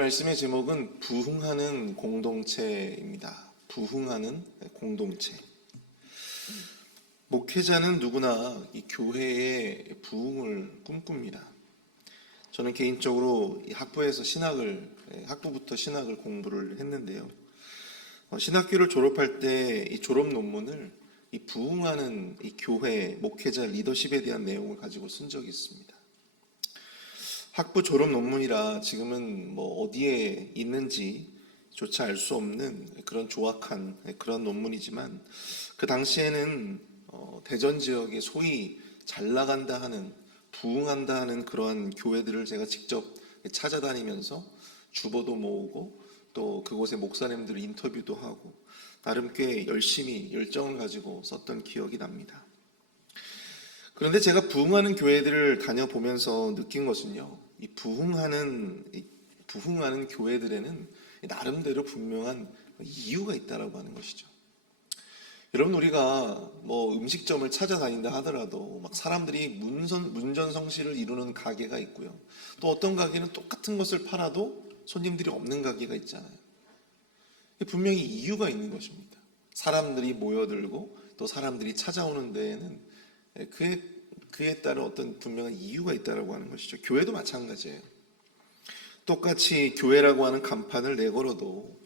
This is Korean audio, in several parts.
말씀의 제목은 부흥하는 공동체입니다. 부흥하는 공동체. 목회자는 누구나 이 교회의 부흥을 꿈꿉니다. 저는 개인적으로 이 학부부터 신학을 공부를 했는데요. 신학교를 졸업할 때 이 졸업 논문을 이 부흥하는 이 교회 목회자 리더십에 대한 내용을 가지고 쓴 적이 있습니다. 학부 졸업 논문이라 지금은 어디에 있는지조차 알 수 없는 그런 조악한 그런 논문이지만, 그 당시에는 대전 지역에 소위 잘 나간다 하는, 부흥한다 하는 그러한 교회들을 제가 직접 찾아다니면서 주보도 모으고 또 그곳의 목사님들 인터뷰도 하고 나름 꽤 열심히 열정을 가지고 썼던 기억이 납니다. 그런데 제가 부흥하는 교회들을 다녀보면서 느낀 것은요, 이 부흥하는 교회들에는 나름대로 분명한 이유가 있다라고 하는 것이죠. 여러분, 우리가 음식점을 찾아다닌다 하더라도 막 사람들이 문전성시를 이루는 가게가 있고요. 또 어떤 가게는 똑같은 것을 팔아도 손님들이 없는 가게가 있잖아요. 분명히 이유가 있는 것입니다. 사람들이 모여들고 또 사람들이 찾아오는 데에는 그에 따른 어떤 분명한 이유가 있다라고 하는 것이죠. 교회도 마찬가지예요. 똑같이 교회라고 하는 간판을 내걸어도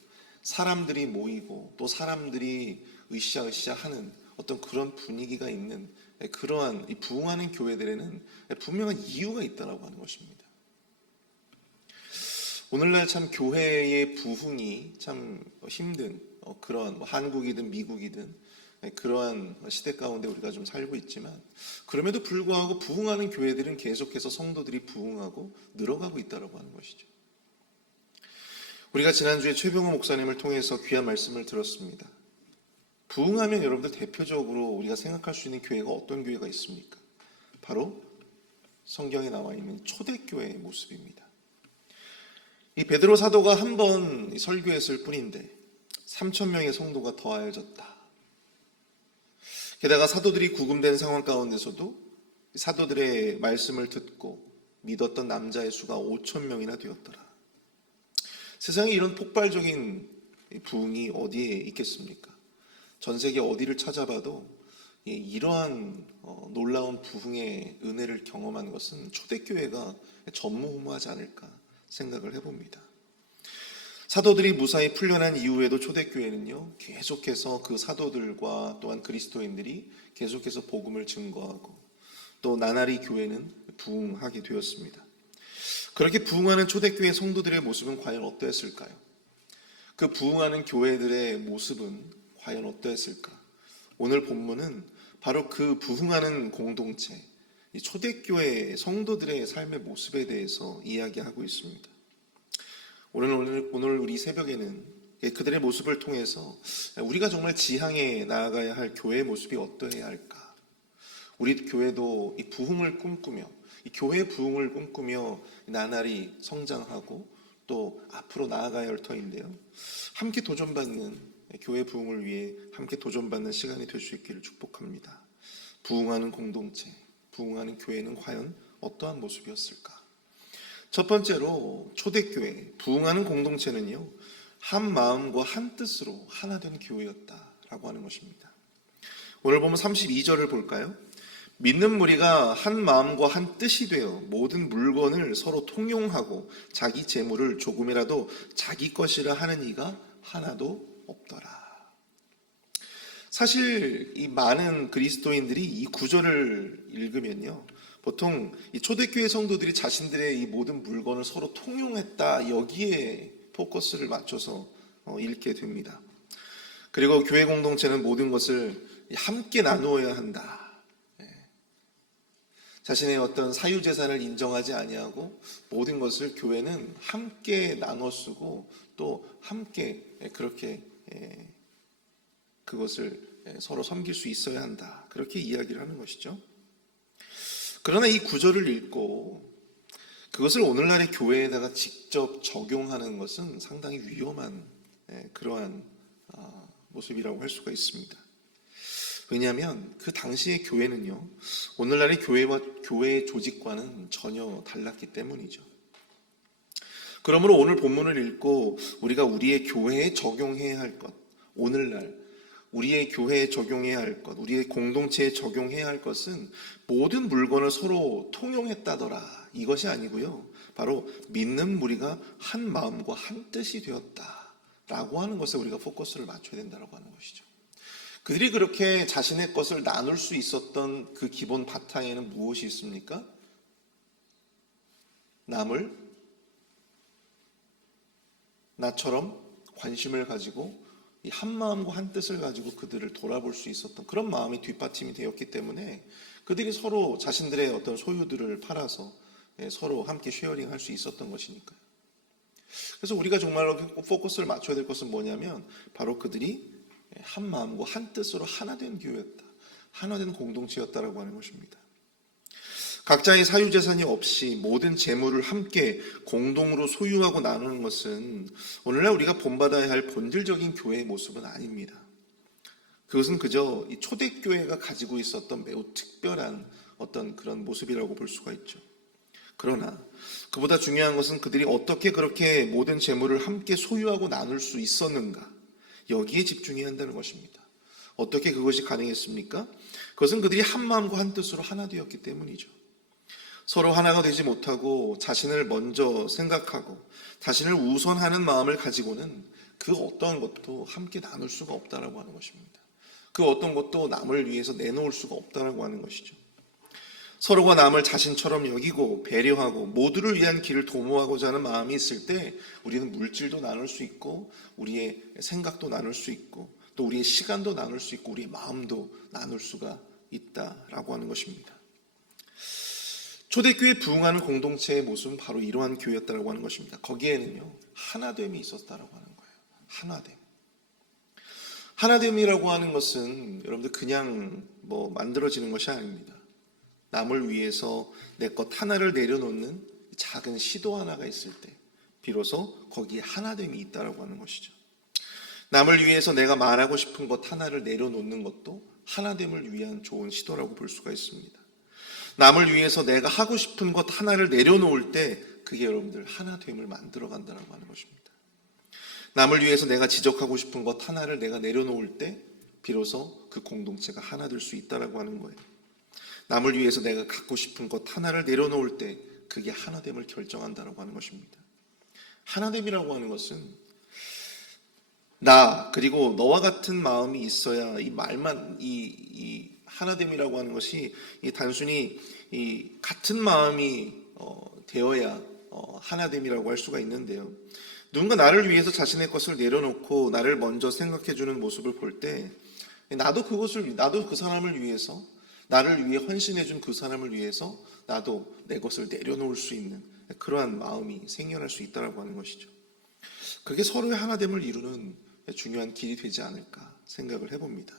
사람들이 모이고 또 사람들이 으쌰으쌰 하는 어떤 그런 분위기가 있는 그러한 이 부흥하는 교회들에는 분명한 이유가 있다라고 하는 것입니다. 오늘날 참 교회의 부흥이 참 힘든 그런 한국이든 미국이든 그러한 시대 가운데 우리가 좀 살고 있지만, 그럼에도 불구하고 부흥하는 교회들은 계속해서 성도들이 부흥하고 늘어가고 있다고 하는 것이죠. 우리가 지난주에 최병호 목사님을 통해서 귀한 말씀을 들었습니다. 부흥하면 여러분들 대표적으로 우리가 생각할 수 있는 교회가 어떤 교회가 있습니까? 바로 성경에 나와 있는 초대교회의 모습입니다. 이 베드로 사도가 한 번 설교했을 뿐인데 3,000명의 성도가 더하여졌다. 게다가 사도들이 구금된 상황 가운데서도 사도들의 말씀을 듣고 믿었던 남자의 수가 5,000명이나 되었더라. 세상에 이런 폭발적인 부흥이 어디에 있겠습니까? 전 세계 어디를 찾아봐도 이러한 놀라운 부흥의 은혜를 경험한 것은 초대교회가 전무후무하지 않을까 생각을 해봅니다. 사도들이 무사히 풀려난 이후에도 초대교회는요, 계속해서 그 사도들과 또한 그리스도인들이 계속해서 복음을 증거하고 또 나날이 교회는 부흥하게 되었습니다. 그렇게 부흥하는 초대교회 성도들의 모습은 과연 어떠했을까요? 그 부흥하는 교회들의 모습은 과연 어떠했을까? 오늘 본문은 바로 그 부흥하는 공동체, 이 초대교회 성도들의 삶의 모습에 대해서 이야기하고 있습니다. 오늘 우리 새벽에는 그들의 모습을 통해서 우리가 정말 지향해 나아가야 할 교회의 모습이 어떠해야 할까? 우리 교회도 이 부흥을 꿈꾸며, 이 교회의 부흥을 꿈꾸며 나날이 성장하고 또 앞으로 나아가야 할 터인데요. 함께 도전받는 교회 부흥을 위해 함께 도전받는 시간이 될 수 있기를 축복합니다. 부흥하는 공동체, 부흥하는 교회는 과연 어떠한 모습이었을까? 첫 번째로 초대교회, 부흥하는 공동체는요, 한 마음과 한 뜻으로 하나 된 교회였다라고 하는 것입니다. 오늘 보면 32절을 볼까요? 믿는 무리가 한 마음과 한 뜻이 되어 모든 물건을 서로 통용하고 자기 재물을 조금이라도 자기 것이라 하는 이가 하나도 없더라. 사실 이 많은 그리스도인들이 이 구절을 읽으면요, 보통 이 초대교회 성도들이 자신들의 이 모든 물건을 서로 통용했다, 여기에 포커스를 맞춰서 읽게 됩니다. 그리고 교회 공동체는 모든 것을 함께 나누어야 한다. 자신의 어떤 사유재산을 인정하지 아니하고 모든 것을 교회는 함께 나눠 쓰고 또 함께 그렇게 그것을 서로 섬길 수 있어야 한다. 그렇게 이야기를 하는 것이죠. 그러나 이 구절을 읽고 그것을 오늘날의 교회에다가 직접 적용하는 것은 상당히 위험한 그러한 모습이라고 할 수가 있습니다. 왜냐하면 그 당시의 교회는요, 오늘날의 교회와 교회의 조직과는 전혀 달랐기 때문이죠. 그러므로 오늘 본문을 읽고 우리가 우리의 교회에 적용해야 할 것, 오늘날 우리의 교회에 적용해야 할 것, 우리의 공동체에 적용해야 할 것은 모든 물건을 서로 통용했다더라, 이것이 아니고요, 바로 믿는 무리가 한 마음과 한 뜻이 되었다라고 하는 것에 우리가 포커스를 맞춰야 된다고 하는 것이죠. 그들이 그렇게 자신의 것을 나눌 수 있었던 그 기본 바탕에는 무엇이 있습니까? 남을 나처럼 관심을 가지고 이 한 마음과 한 뜻을 가지고 그들을 돌아볼 수 있었던 그런 마음이 뒷받침이 되었기 때문에 그들이 서로 자신들의 어떤 소유들을 팔아서 서로 함께 쉐어링할 수 있었던 것이니까요. 그래서 우리가 정말로 포커스를 맞춰야 될 것은 뭐냐면 바로 그들이 한 마음과 한 뜻으로 하나 된 교회였다, 하나 된 공동체였다라고 하는 것입니다. 각자의 사유재산이 없이 모든 재물을 함께 공동으로 소유하고 나누는 것은 오늘날 우리가 본받아야 할 본질적인 교회의 모습은 아닙니다. 그것은 그저 이 초대교회가 가지고 있었던 매우 특별한 어떤 그런 모습이라고 볼 수가 있죠. 그러나 그보다 중요한 것은 그들이 어떻게 그렇게 모든 재물을 함께 소유하고 나눌 수 있었는가, 여기에 집중해야 한다는 것입니다. 어떻게 그것이 가능했습니까? 그것은 그들이 한 마음과 한 뜻으로 하나 되었기 때문이죠. 서로 하나가 되지 못하고 자신을 먼저 생각하고 자신을 우선하는 마음을 가지고는 그 어떠한 것도 함께 나눌 수가 없다라고 하는 것입니다. 그 어떤 것도 남을 위해서 내놓을 수가 없다라고 하는 것이죠. 서로가 남을 자신처럼 여기고 배려하고 모두를 위한 길을 도모하고자 하는 마음이 있을 때 우리는 물질도 나눌 수 있고 우리의 생각도 나눌 수 있고 또 우리의 시간도 나눌 수 있고 우리의 마음도 나눌 수가 있다라고 하는 것입니다. 초대교회에 부응하는 공동체의 모습은 바로 이러한 교회였다라고 하는 것입니다. 거기에는요, 하나됨이 있었다라고 하는 거예요. 하나됨. 하나됨이라고 하는 것은 여러분들 그냥 만들어지는 것이 아닙니다. 남을 위해서 내 것 하나를 내려놓는 작은 시도 하나가 있을 때 비로소 거기에 하나됨이 있다라고 하는 것이죠. 남을 위해서 내가 말하고 싶은 것 하나를 내려놓는 것도 하나됨을 위한 좋은 시도라고 볼 수가 있습니다. 남을 위해서 내가 하고 싶은 것 하나를 내려놓을 때 그게 여러분들 하나됨을 만들어 간다고 하는 것입니다. 남을 위해서 내가 지적하고 싶은 것 하나를 내가 내려놓을 때 비로소 그 공동체가 하나 될 수 있다고 하는 거예요. 남을 위해서 내가 갖고 싶은 것 하나를 내려놓을 때 그게 하나됨을 결정한다고 하는 것입니다. 하나됨이라고 하는 것은 나 그리고 너와 같은 마음이 있어야 이 말만 이 하나됨이라고 하는 것이 단순히 같은 마음이 되어야 하나됨이라고 할 수가 있는데요. 누군가 나를 위해서 자신의 것을 내려놓고 나를 먼저 생각해주는 모습을 볼 때 나도 그 사람을 위해서 나를 위해 헌신해준 그 사람을 위해서 나도 내 것을 내려놓을 수 있는 그러한 마음이 생겨날 수 있다고 하는 것이죠. 그게 서로의 하나됨을 이루는 중요한 길이 되지 않을까 생각을 해봅니다.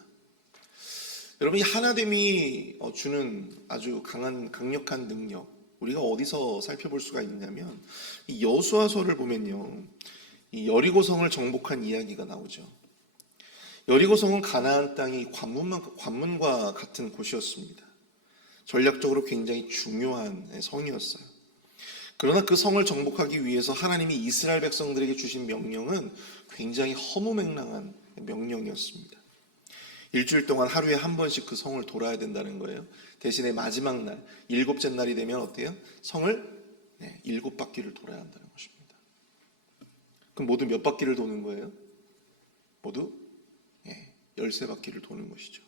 여러분, 이 하나됨이 주는 아주 강력한 능력, 우리가 어디서 살펴볼 수가 있냐면 이 여호수아서를 보면요, 이 여리고성을 정복한 이야기가 나오죠. 여리고성은 가나안 땅이 관문과 같은 곳이었습니다. 전략적으로 굉장히 중요한 성이었어요. 그러나 그 성을 정복하기 위해서 하나님이 이스라엘 백성들에게 주신 명령은 굉장히 허무맹랑한 명령이었습니다. 일주일 동안 하루에 한 번씩 그 성을 돌아야 된다는 거예요. 대신에 마지막 날, 7째 날이 되면 어때요? 성을 7바퀴를 돌아야 한다는 것입니다. 그럼 모두 몇 바퀴를 도는 거예요? 모두 13바퀴를 도는 것이죠.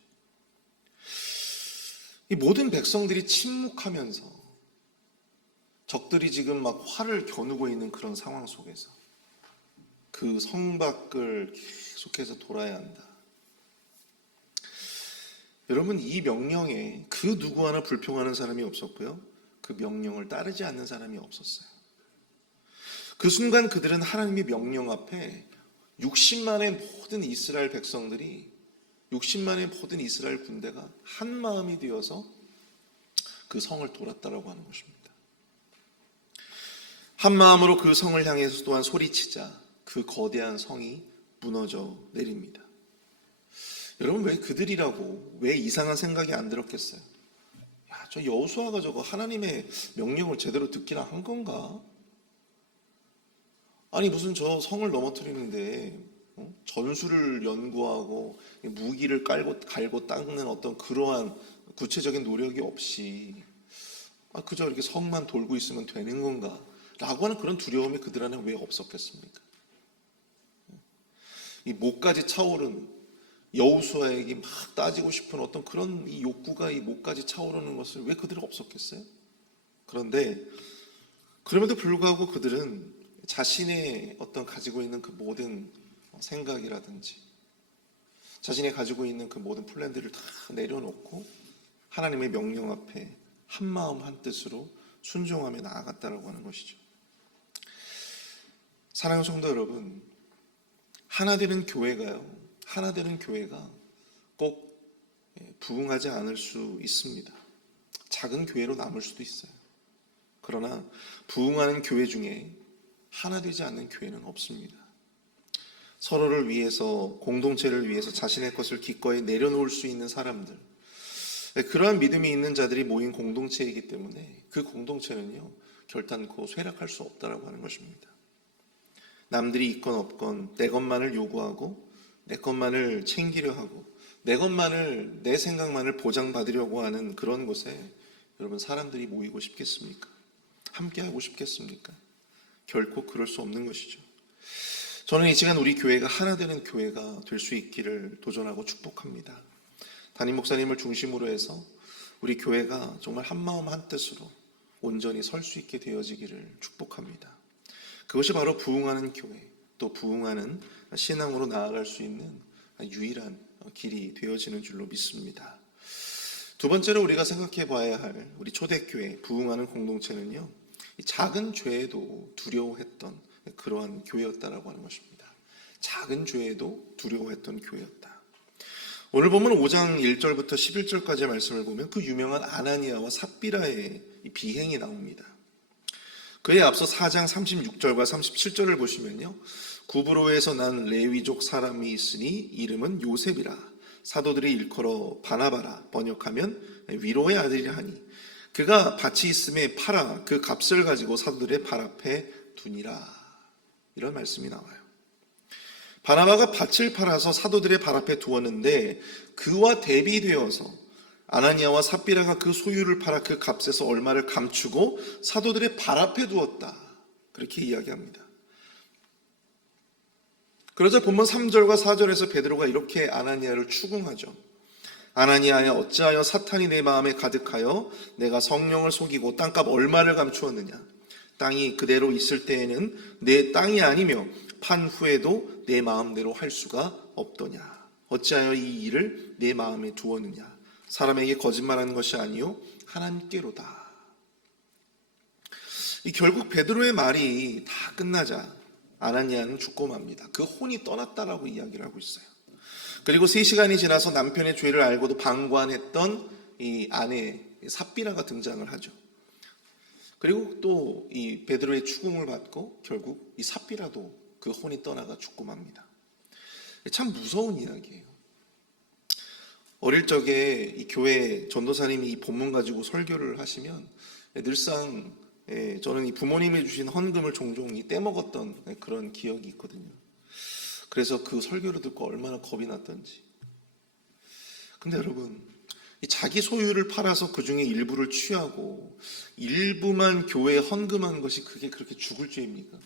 이 모든 백성들이 침묵하면서 적들이 지금 막 활을 겨누고 있는 그런 상황 속에서 그 성 밖을 계속해서 돌아야 한다. 여러분, 이 명령에 그 누구 하나 불평하는 사람이 없었고요. 그 명령을 따르지 않는 사람이 없었어요. 그 순간 그들은 하나님의 명령 앞에 60만의 모든 이스라엘 백성들이 60만의 모든 이스라엘 군대가 한 마음이 되어서 그 성을 돌았다라고 하는 것입니다. 한 마음으로 그 성을 향해서 또한 소리치자 그 거대한 성이 무너져 내립니다. 여러분, 왜 그들이라고 왜 이상한 생각이 안 들었겠어요? 야, 저 여호수아가 저거 하나님의 명령을 제대로 듣기나 한 건가? 아니 무슨 저 성을 넘어뜨리는데 전술을 연구하고 무기를 갈고 닦는 어떤 그러한 구체적인 노력이 없이 그저 이렇게 성만 돌고 있으면 되는 건가? 라고 하는 그런 두려움이 그들 안에 왜 없었겠습니까? 이 목까지 차오른 여호수아에게 막 따지고 싶은 어떤 그런 이 욕구가 이 목까지 차오르는 것을 왜 그들은 없었겠어요? 그런데 그럼에도 불구하고 그들은 자신의 어떤 가지고 있는 그 모든 생각이라든지 자신이 가지고 있는 그 모든 플랜들을 다 내려놓고 하나님의 명령 앞에 한마음 한뜻으로 순종하며 나아갔다라고 하는 것이죠. 사랑하는 성도 여러분, 하나 되는 교회가요, 하나 되는 교회가 꼭 부흥하지 않을 수 있습니다. 작은 교회로 남을 수도 있어요. 그러나 부흥하는 교회 중에 하나 되지 않는 교회는 없습니다. 서로를 위해서, 공동체를 위해서 자신의 것을 기꺼이 내려놓을 수 있는 사람들, 그러한 믿음이 있는 자들이 모인 공동체이기 때문에 그 공동체는요, 결단코 쇠락할 수 없다라고 하는 것입니다. 남들이 있건 없건 내 것만을 요구하고 내 것만을 챙기려 하고 내 것만을, 내 생각만을 보장받으려고 하는 그런 곳에 여러분 사람들이 모이고 싶겠습니까? 함께하고 싶겠습니까? 결코 그럴 수 없는 것이죠. 저는 이 시간 우리 교회가 하나 되는 교회가 될 수 있기를 도전하고 축복합니다. 담임 목사님을 중심으로 해서 우리 교회가 정말 한마음 한뜻으로 온전히 설 수 있게 되어지기를 축복합니다. 그것이 바로 부흥하는 교회, 또 부흥하는 신앙으로 나아갈 수 있는 유일한 길이 되어지는 줄로 믿습니다. 두 번째로 우리가 생각해 봐야 할 우리 초대교회, 부흥하는 공동체는요, 이 작은 죄에도 두려워했던 그러한 교회였다라고 하는 것입니다. 작은 죄에도 두려워했던 교회였다. 오늘 보면 5장 1절부터 11절까지의 말씀을 보면 그 유명한 아나니아와 삽비라의 비행이 나옵니다. 그에 앞서 4장 36절과 37절을 보시면요, 구브로에서 난 레위족 사람이 있으니 이름은 요셉이라. 사도들이 일컬어 바나바라, 번역하면 위로의 아들이라 하니 그가 밭이 있음에 팔아 그 값을 가지고 사도들의 발 앞에 두니라. 이런 말씀이 나와요. 바나바가 밭을 팔아서 사도들의 발 앞에 두었는데 그와 대비되어서 아나니아와 삽비라가 그 소유를 팔아 그 값에서 얼마를 감추고 사도들의 발 앞에 두었다. 그렇게 이야기합니다. 그러자 본문 3절과 4절에서 베드로가 이렇게 아나니아를 추궁하죠. 아나니아야, 어찌하여 사탄이 내 마음에 가득하여 내가 성령을 속이고 땅값 얼마를 감추었느냐. 땅이 그대로 있을 때에는 내 땅이 아니며 판 후에도 내 마음대로 할 수가 없더냐. 어찌하여 이 일을 내 마음에 두었느냐. 사람에게 거짓말하는 것이 아니요 하나님께로다. 이 결국 베드로의 말이 다 끝나자 아나니아는 죽고 맙니다. 그 혼이 떠났다라고 이야기를 하고 있어요. 그리고 3시간이 지나서 남편의 죄를 알고도 방관했던 이 아내 삽비라가 등장을 하죠. 그리고 또 이 베드로의 추궁을 받고 결국 이 삽비라도 그 혼이 떠나가 죽고 맙니다. 참 무서운 이야기예요. 어릴 적에 이 교회 전도사님이 이 본문 가지고 설교를 하시면 늘상 저는 이 부모님이 주신 헌금을 종종 떼먹었던 그런 기억이 있거든요. 그래서 그 설교를 듣고 얼마나 겁이 났던지. 근데 여러분, 이 자기 소유를 팔아서 그 중에 일부를 취하고 일부만 교회에 헌금한 것이 그게 그렇게 죽을 죄입니까?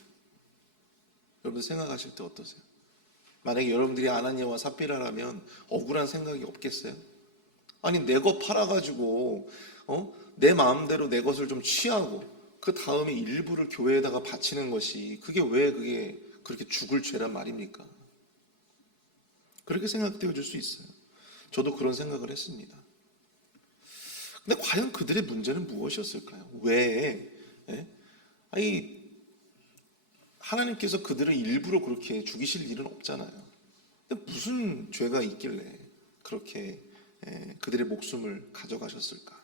여러분 생각하실 때 어떠세요? 만약에 여러분들이 아나니아와 삽비라라면 억울한 생각이 없겠어요? 아니 내 것 팔아가지고 내 마음대로 내 것을 좀 취하고 그 다음에 일부를 교회에다가 바치는 것이 그게 왜 그게 그렇게 죽을 죄란 말입니까? 그렇게 생각되어질 수 있어요. 저도 그런 생각을 했습니다. 근데 과연 그들의 문제는 무엇이었을까요? 왜? 아니 하나님께서 그들을 일부러 그렇게 죽이실 일은 없잖아요. 근데 무슨 죄가 있길래 그렇게 그들의 목숨을 가져가셨을까?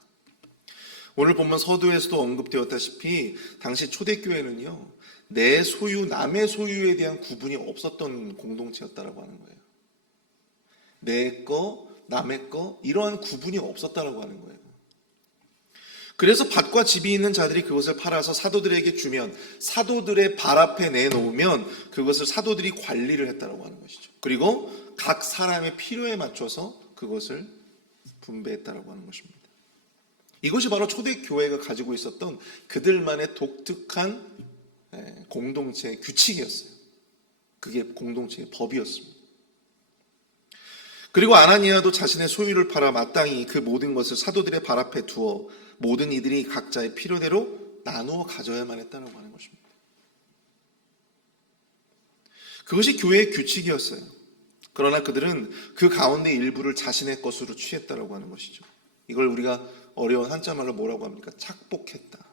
오늘 보면 서두에서도 언급되었다시피 당시 초대교회는요, 내 소유, 남의 소유에 대한 구분이 없었던 공동체였다라고 하는 거예요. 내 거, 남의 거 이러한 구분이 없었다라고 하는 거예요. 그래서 밭과 집이 있는 자들이 그것을 팔아서 사도들에게 주면, 사도들의 발 앞에 내놓으면 그것을 사도들이 관리를 했다고 하는 것이죠. 그리고 각 사람의 필요에 맞춰서 그것을 분배했다고 하는 것입니다. 이것이 바로 초대교회가 가지고 있었던 그들만의 독특한 공동체의 규칙이었어요. 그게 공동체의 법이었습니다. 그리고 아나니아도 자신의 소유를 팔아 마땅히 그 모든 것을 사도들의 발 앞에 두어 모든 이들이 각자의 필요대로 나누어 가져야만 했다고 하는 것입니다. 그것이 교회의 규칙이었어요. 그러나 그들은 그 가운데 일부를 자신의 것으로 취했다고 하는 것이죠. 이걸 우리가 어려운 한자말로 뭐라고 합니까? 착복했다.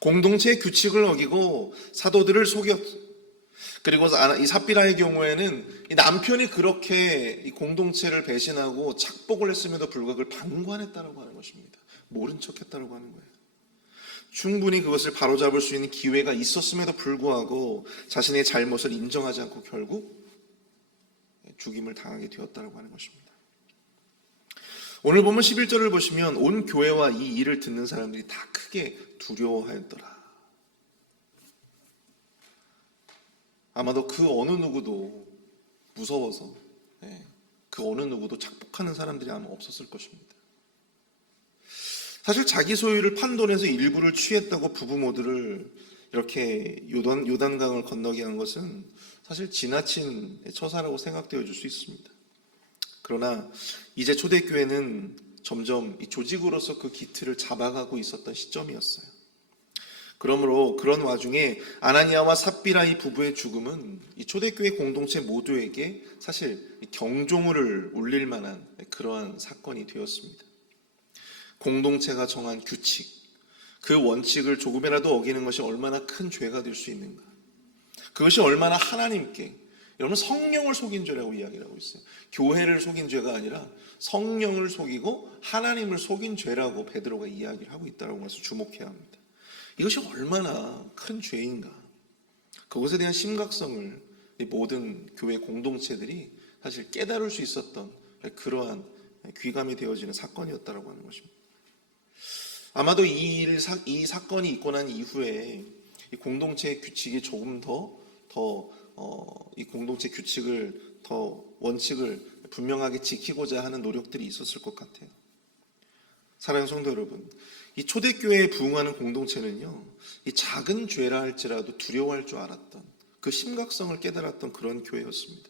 공동체의 규칙을 어기고 사도들을 속였. 그리고 이 삽비라의 경우에는 이 남편이 그렇게 이 공동체를 배신하고 착복을 했음에도 불구하고 그걸 방관했다고 하는 것입니다. 모른 척했다고 하는 거예요. 충분히 그것을 바로잡을 수 있는 기회가 있었음에도 불구하고 자신의 잘못을 인정하지 않고 결국 죽임을 당하게 되었다고 하는 것입니다. 오늘 보면 11절을 보시면 온 교회와 이 일을 듣는 사람들이 다 크게 두려워하였더라. 아마도 그 어느 누구도 무서워서 그 어느 누구도 착복하는 사람들이 아마 없었을 것입니다. 사실 자기 소유를 판 돈에서 일부를 취했다고 부부 모두를 이렇게 요단강을 건너게 한 것은 사실 지나친 처사라고 생각되어 줄 수 있습니다. 그러나 이제 초대교회는 점점 이 조직으로서 그 기틀을 잡아가고 있었던 시점이었어요. 그러므로 그런 와중에 아나니아와 삽비라 이 부부의 죽음은 이 초대교회 공동체 모두에게 사실 경종을 울릴 만한 그러한 사건이 되었습니다. 공동체가 정한 규칙, 그 원칙을 조금이라도 어기는 것이 얼마나 큰 죄가 될 수 있는가. 그것이 얼마나 하나님께, 여러분 성령을 속인 죄라고 이야기를 하고 있어요. 교회를 속인 죄가 아니라 성령을 속이고 하나님을 속인 죄라고 베드로가 이야기를 하고 있다는 것을 주목해야 합니다. 이것이 얼마나 큰 죄인가. 그것에 대한 심각성을 모든 교회 공동체들이 사실 깨달을 수 있었던 그러한 귀감이 되어지는 사건이었다고 하는 것입니다. 아마도 이 사건이 있고 난 이후에 이 공동체의 규칙이 조금 이 공동체 규칙을 원칙을 분명하게 지키고자 하는 노력들이 있었을 것 같아요. 사랑하는 성도 여러분, 이 초대교회에 부응하는 공동체는요, 이 작은 죄라 할지라도 두려워할 줄 알았던 그 심각성을 깨달았던 그런 교회였습니다.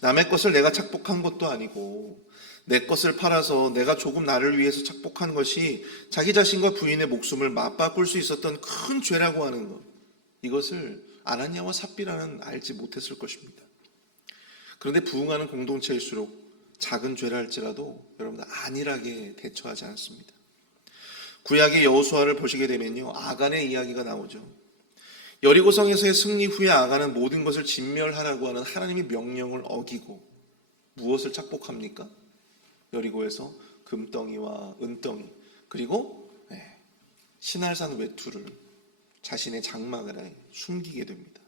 남의 것을 내가 착복한 것도 아니고 내 것을 팔아서 내가 조금 나를 위해서 착복한 것이 자기 자신과 부인의 목숨을 맞바꿀 수 있었던 큰 죄라고 하는 것, 이것을 아나니아와 삽비라는 알지 못했을 것입니다. 그런데 부응하는 공동체일수록 작은 죄라 할지라도 여러분들 안일하게 대처하지 않습니다. 구약의 여호수아를 보시게 되면요, 아간의 이야기가 나오죠. 여리고성에서의 승리 후에 아간은 모든 것을 진멸하라고 하는 하나님의 명령을 어기고 무엇을 착복합니까? 여리고에서 금덩이와 은덩이, 그리고 신할산 외투를 자신의 장막에 숨기게 됩니다.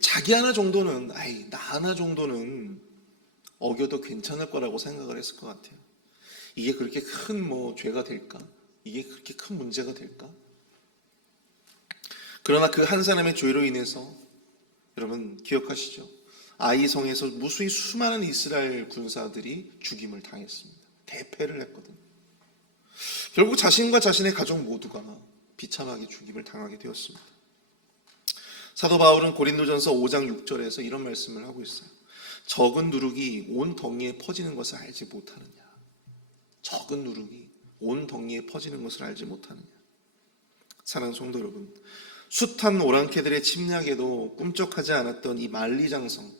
자기 하나 정도는, 나 하나 정도는 어겨도 괜찮을 거라고 생각을 했을 것 같아요. 이게 그렇게 큰 죄가 될까? 이게 그렇게 큰 문제가 될까? 그러나 그 한 사람의 죄로 인해서 여러분 기억하시죠? 아이성에서 무수히 수많은 이스라엘 군사들이 죽임을 당했습니다. 대패를 했거든요. 결국 자신과 자신의 가족 모두가 비참하게 죽임을 당하게 되었습니다. 사도 바울은 고린도전서 5장 6절에서 이런 말씀을 하고 있어요. 적은 누룩이 온 덩이에 퍼지는 것을 알지 못하느냐. 적은 누룩이 온 덩이에 퍼지는 것을 알지 못하느냐. 사랑하는 성도 여러분, 숱한 오랑캐들의 침략에도 꿈쩍하지 않았던 이 만리장성,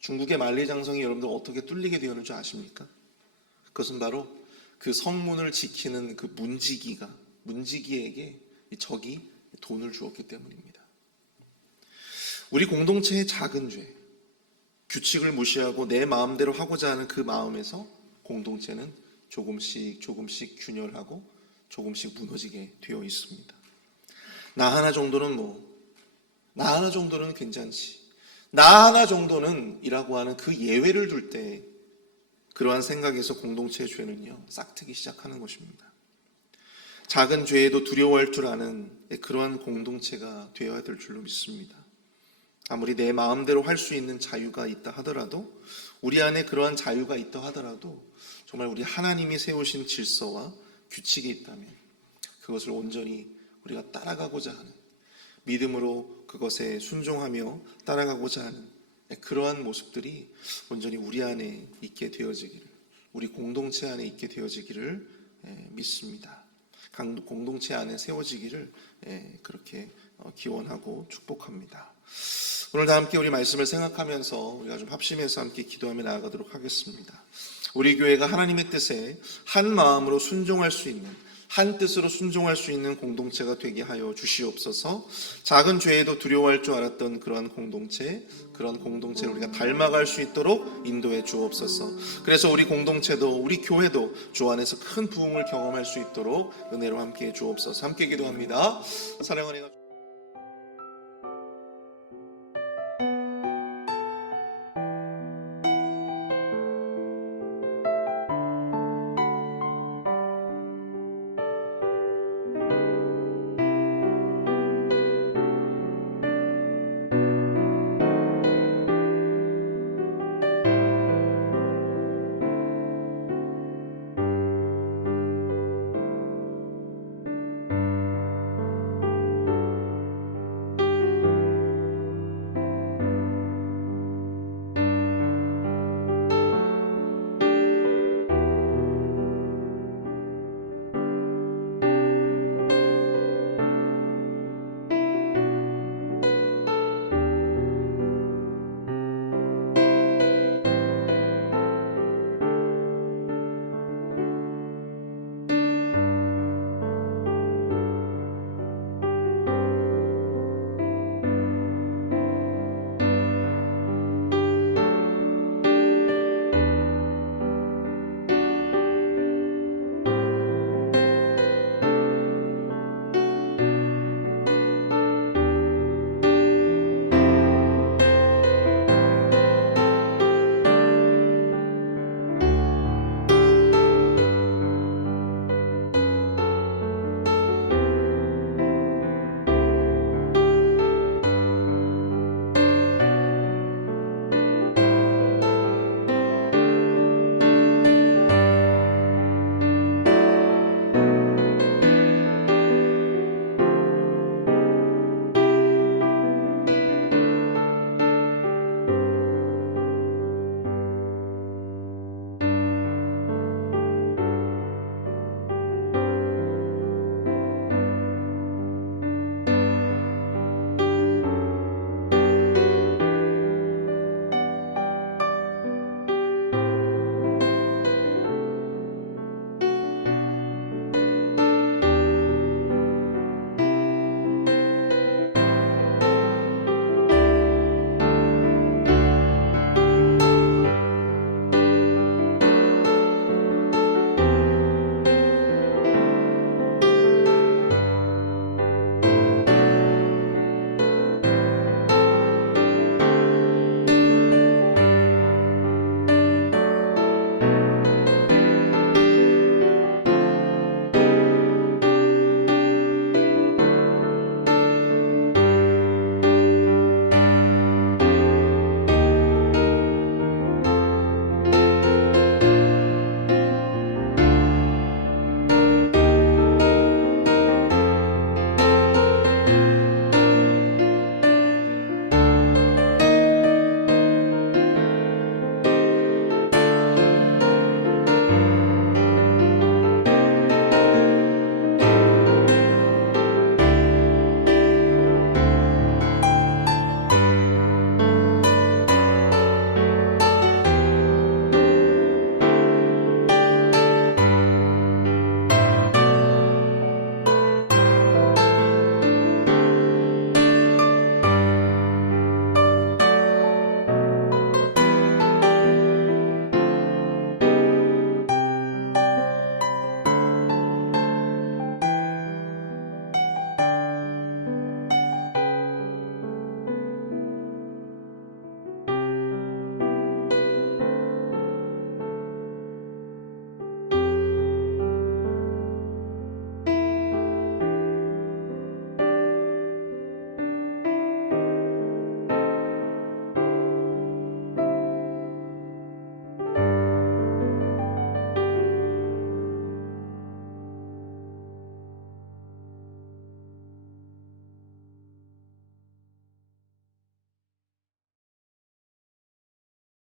중국의 만리장성이 여러분들 어떻게 뚫리게 되었는지 아십니까? 그것은 바로 그 성문을 지키는 그 문지기에게 적이 돈을 주었기 때문입니다. 우리 공동체의 작은 죄, 규칙을 무시하고 내 마음대로 하고자 하는 그 마음에서 공동체는 조금씩 균열하고 조금씩 무너지게 되어 있습니다. 나 하나 정도는 괜찮지, 나 하나 정도는 이라고 하는 그 예외를 둘 때 그러한 생각에서 공동체의 죄는요, 싹트기 시작하는 것입니다. 작은 죄에도 두려워할 줄 아는 그러한 공동체가 되어야 될 줄로 믿습니다. 아무리 내 마음대로 할 수 있는 자유가 있다 하더라도, 우리 안에 그러한 자유가 있다 하더라도 정말 우리 하나님이 세우신 질서와 규칙이 있다면 그것을 온전히 우리가 따라가고자 하는, 믿음으로 그것에 순종하며 따라가고자 하는 그러한 모습들이 온전히 우리 안에 있게 되어지기를, 우리 공동체 안에 있게 되어지기를 믿습니다. 공동체 안에 세워지기를 그렇게 기원하고 축복합니다. 오늘 다 함께 우리 말씀을 생각하면서 우리가 좀 합심해서 함께 기도하며 나아가도록 하겠습니다. 우리 교회가 하나님의 뜻에 한 마음으로 순종할 수 있는, 한 뜻으로 순종할 수 있는 공동체가 되게 하여 주시옵소서. 작은 죄에도 두려워할 줄 알았던 그러한 그런 공동체를 우리가 닮아갈 수 있도록 인도해 주옵소서. 그래서 우리 공동체도, 우리 교회도 주 안에서 큰 부흥을 경험할 수 있도록 은혜로 함께 해 주옵소서. 함께 기도합니다. 사랑하는